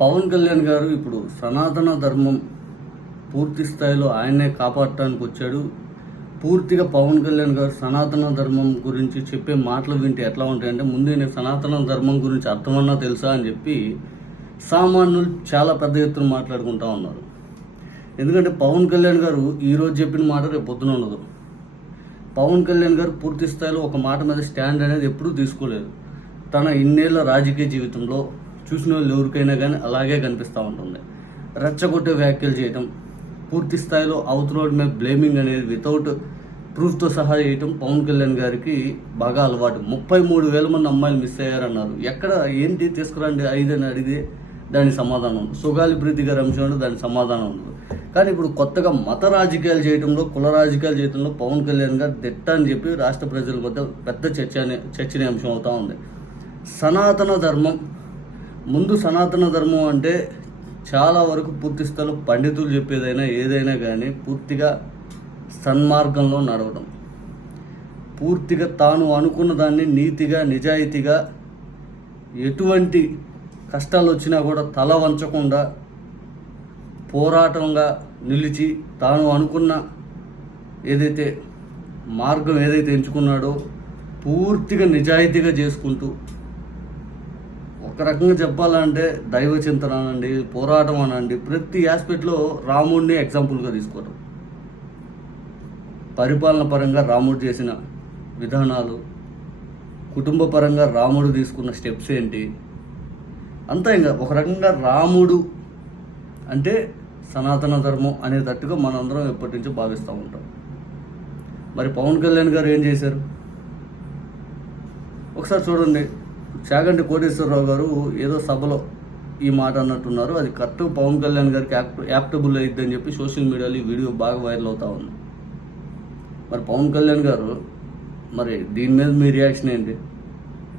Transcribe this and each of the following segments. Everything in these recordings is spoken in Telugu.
పవన్ కళ్యాణ్ గారు ఇప్పుడు సనాతన ధర్మం పూర్తి స్థాయిలో ఆయనే కాపాడటానికి వచ్చాడు. పూర్తిగా పవన్ కళ్యాణ్ గారు సనాతన ధర్మం గురించి చెప్పే మాటలు వింటే ఎట్లా ఉంటాయంటే ముందే నేను సనాతన ధర్మం గురించి అర్థమన్నా తెలుసా అని చెప్పి సామాన్యులు చాలా పెద్ద ఎత్తున మాట్లాడుకుంటా ఉన్నారు. ఎందుకంటే పవన్ కళ్యాణ్ గారు ఈరోజు చెప్పిన మాట రేపు పొద్దున ఉండదు. పవన్ కళ్యాణ్ గారు పూర్తి స్థాయిలో ఒక మాట మీద స్టాండ్ అనేది ఎప్పుడూ తీసుకోలేదు. తన ఇన్నేళ్ళ రాజకీయ జీవితంలో చూసిన వాళ్ళు ఎవరికైనా కానీ అలాగే కనిపిస్తూ ఉంటుంది. రెచ్చగొట్టే వ్యాఖ్యలు చేయటం పూర్తి స్థాయిలో అవతల మీద బ్లేమింగ్ అనేది వితౌట్ ప్రూఫ్తో సహా చేయటం పవన్ కళ్యాణ్ గారికి బాగా అలవాటు. ముప్పై మూడు వేల మంది అమ్మాయిలు మిస్ అయ్యారన్నారు. ఎక్కడ ఏంటి తీసుకురండి ఐదని అడిగితే దానికి సమాధానం ఉంది సుగాలి ప్రీతి గారి అంశంలో దానికి సమాధానం ఉండదు. కానీ ఇప్పుడు కొత్తగా మత రాజకీయాలు చేయడంలో కుల రాజకీయాలు చేయడంలో పవన్ కళ్యాణ్ గారు దిట్ట అని చెప్పి రాష్ట్ర ప్రజల మధ్య పెద్ద చర్చ చర్చనీయాంశం అవుతూ ఉంది. సనాతన ధర్మం ముందు సనాతన ధర్మం అంటే చాలా వరకు పూర్తి స్థలం పండితులు చెప్పేదైనా ఏదైనా కానీ పూర్తిగా సన్మార్గంలో నడవడం. పూర్తిగా తాను అనుకున్న దాన్ని నీతిగా నిజాయితీగా ఎటువంటి కష్టాలు వచ్చినా కూడా తల వంచకుండా పోరాటంగా నిలిచి తాను అనుకున్న ఏదైతే మార్గం ఏదైతే ఎంచుకున్నాడో పూర్తిగా నిజాయితీగా చేసుకుంటూ ఒక రకంగా చెప్పాలంటే దైవ చింతన అనండి పోరాటం అనండి ప్రతి ఆస్పెక్ట్లో రాముడిని ఎగ్జాంపుల్గా తీసుకోవడం పరిపాలన పరంగా రాముడు చేసిన విధానాలు కుటుంబ పరంగా రాముడు తీసుకున్న స్టెప్స్ ఏంటి అంతా ఇంకా ఒక రకంగా రాముడు అంటే సనాతన ధర్మం అనేటట్టుగా మనందరం ఎప్పటి నుంచో భావిస్తూ ఉంటాం. మరి పవన్ కళ్యాణ్ గారు ఏం చేశారు? ఒకసారి చూడండి. చాగంటి కోటేశ్వరరావు గారు ఏదో సభలో ఈ మాట అన్నట్టున్నారు. అది కరెక్ట్. పవన్ కళ్యాణ్ గారికి యాప్ట్ యాప్టబుల్ అయ్యిద్ది అని చెప్పి సోషల్ మీడియాలో ఈ వీడియో బాగా వైరల్ అవుతా ఉంది. మరి పవన్ కళ్యాణ్ గారు మరి దీని మీద మీ రియాక్షన్ ఏంటి?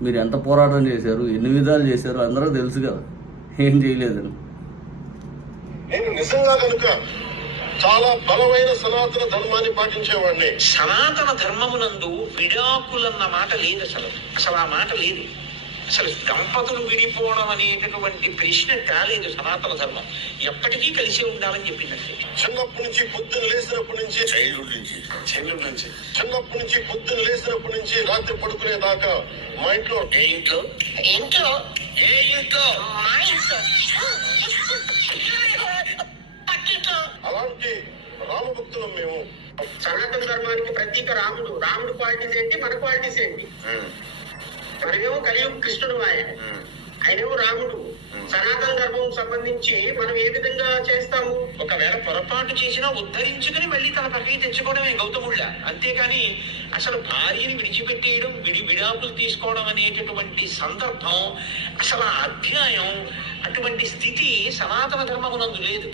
మీరు ఎంత పోరాటం చేశారు? ఎన్ని విధాలు చేశారు? అందరూ తెలుసు కదా. ఏం చేయలేదని. నేను నిజంగా కనుక చాలా బలమైన సనాతన ధర్మాన్ని పాటించేవాడిని. సనాతన ధర్మమునందు విడాకులన్న మాట లేదు అసలు. అసలు ఆ మాట లేదు. అసలు దంపతులు విడిపోవడం అనేటటువంటి ప్రశ్న కాలేదు సనాతన ధర్మం. ఎప్పటికీ కలిసి ఉండాలని చెప్పిందండి. చిన్నప్పటి నుంచి పొద్దున్న లేచినప్పటి నుంచి చైల్డ్హుడ్ నుంచి. చెల్లెల నుంచి. చిన్నప్పటి నుంచి పొద్దున్న లేచినప్పటి నుంచి రాత్రి పడుకునే దాకా మా ఇంట్లో ఏ ఇంట్లో? ఇంట్లో? ఏ ఇంట్లో? మా ఇంట్లో. అలాంటి రామభక్తులం మేము. సనాతన ధర్మానికి ప్రతీక రాముడు. రాముడు క్వాలిటీస్ ఏంటి? మన క్వాలిటీస్ ఏంటి? మనమేమో కలియుగ కృష్ణుడు ఆయన. ఆయనేమో రాముడు. సనాతన ధర్మం సంబంధించి మనం ఏ విధంగా చేస్తాము? ఒకవేళ పొరపాటు చేసినా ఉద్ధరించుకుని మళ్ళీ తన పక్కకి తెచ్చుకోవడమే గౌతముళ్ళ. అంతేకాని అసలు భార్యని విడిచిపెట్టేయడం విడి విడాకులు తీసుకోవడం అనేటటువంటి సందర్భం అసలు ఆ అధ్యాయం అటువంటి స్థితి సనాతన ధర్మమునందు లేదు.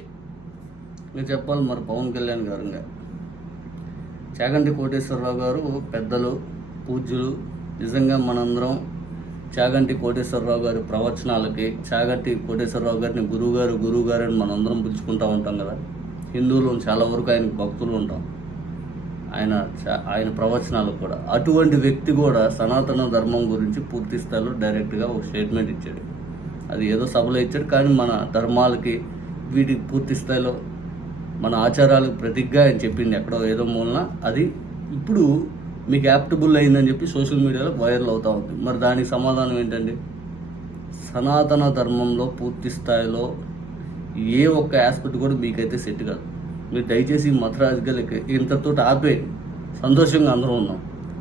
మీరు చెప్పాలి మరి పవన్ కళ్యాణ్ గారు చాగంటి కోటేశ్వరరావు గారు పెద్దలు పూజ్యులు నిజంగా మనందరం చాగంటి కోటేశ్వరరావు గారి ప్రవచనాలకి చాగంటి కోటేశ్వరరావు గారిని గురువు గారు గురువు అని మనందరం పిలుచుకుంటూ ఉంటాం కదా. హిందువులు చాలా వరకు ఆయనకు భక్తులు ఉంటాం. ఆయన చా- ఆయన ప్రవచనాలకు కూడా. అటువంటి వ్యక్తి కూడా సనాతన ధర్మం గురించి పూర్తి స్థాయిలో డైరెక్ట్గా ఒక స్టేట్మెంట్ ఇచ్చాడు. అది ఏదో సభలో ఇచ్చాడు కానీ మన ధర్మాలకి వీటికి పూర్తి స్థాయిలో మన ఆచారాలకు ప్రతిగ్గా ఆయన చెప్పింది ఎక్కడో ఏదో మూలన. అది ఇప్పుడు మీకు యాప్టబుల్ అయిందని చెప్పి సోషల్ మీడియాలో వైరల్ అవుతూ ఉంది. మరి దానికి సమాధానం ఏంటండి? సనాతన ధర్మంలో పూర్తి స్థాయిలో ఏ ఒక్క ఆస్పెక్ట్ కూడా మీకైతే సెట్ కాదు. మీరు దయచేసి ఈ లెక్క ఇంతతో ఆపే. సంతోషంగా అందరం ఉన్నాం.